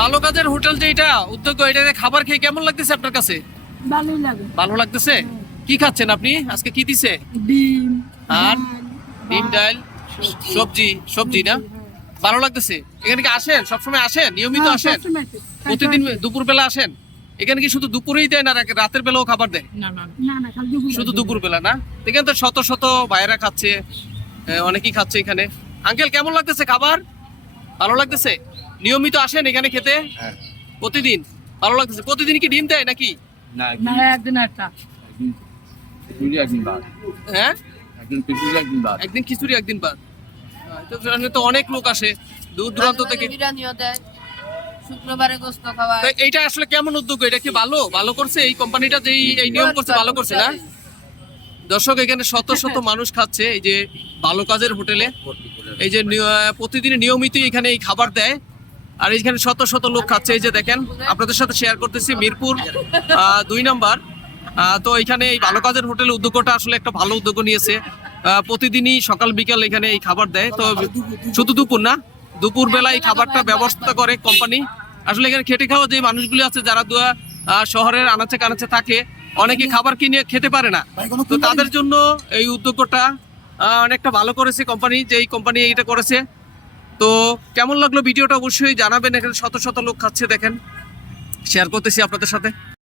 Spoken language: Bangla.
ভালো কাজের হোটেল যে এটা উদ্যোগ, এটাতে খাবার খেয়ে কেমন লাগতেছে আপনার কাছে? ভালোই লাগে। ভালো লাগতেছে। কি খাচ্ছেন আপনি আজকে? কি দিছে? ডিম আর ডাল, ডিম ডাল সবজি সবজি না? ভালো লাগতেছে। এখানে কি আসেন? সবসময় আসেন? নিয়মিত হ্যাঁ, আসেন? সবসময় আছে। প্রতিদিন দুপুর বেলা আসেন? এখানে কি শুধু দুপুরেই দেয় না রাতের বেলাও খাবার দেয়? না না খালি দুপুরে। শুধু দুপুর বেলা না? এখানে তো শত শত ভাইরা খাচ্ছে, অনেকেই খাচ্ছে এখানে। আঙ্কেল কেমন লাগতেছে খাবার? ভালো লাগতেছে। নিয়মিত আসেন এখানে খেতে? হ্যাঁ। প্রতিদিন? ভালো লাগতেছে। প্রতিদিন কি ডিম দেয় নাকি? না, না একদিন একটা। একদিন বাদ। হ্যাঁ, একদিন বাদ। একদিন খিচুড়ি একদিন বাদ। তো সেখানে তো অনেক লোক আসে দূর দূরান্ত থেকে। বিরিয়ানিও দেয়, শুক্রবারে গোস্ত খাওয়া। তো এইটা আসলে কেমন উদ্যোগ? এটা কি ভালো করছে এই কোম্পানিটা, যে এই নিয়ম করছে ভালো করছে না? দর্শক, এখানে শত শত মানুষ খাচ্ছে এই যে ভালো কাজের হোটেলে। এই যে প্রতিদিন নিয়মিত এখানে এই খাবার দেয়, আর এইখানে শত শত লোক খাচ্ছে। এই যে দেখেন, আপনাদের সাথে শেয়ার করতেছি মিরপুর 2 নাম্বার। তো এখানে এই ভালো কাজের হোটেল উদ্যোগটা আসলে একটা ভালো উদ্যোগ নিয়েছে। প্রতিদিনই সকাল বিকাল এখানে এই খাবার দেয়। তো শুধু দুপুর না, দুপুর বেলা এই খাবারটা ব্যবস্থা করে কোম্পানি। আসলে এখানে খেটে খাওয়া যে মানুষগুলি আছে, যারা শহরের আনাচে কানাচে থাকে, অনেকে খাবার কিনে খেতে পারে না, তো তাদের জন্য এই উদ্যোগটা অনেকটা ভালো করেছে কোম্পানি, যে এই কোম্পানি এইটা করেছে। তো কেমন লাগলো ভিডিওটা অবশ্যই জানাবেন। এখানে শত শত লোক খাচ্ছে, দেখেন, শেয়ার করতেছি আপনাদের সাথে।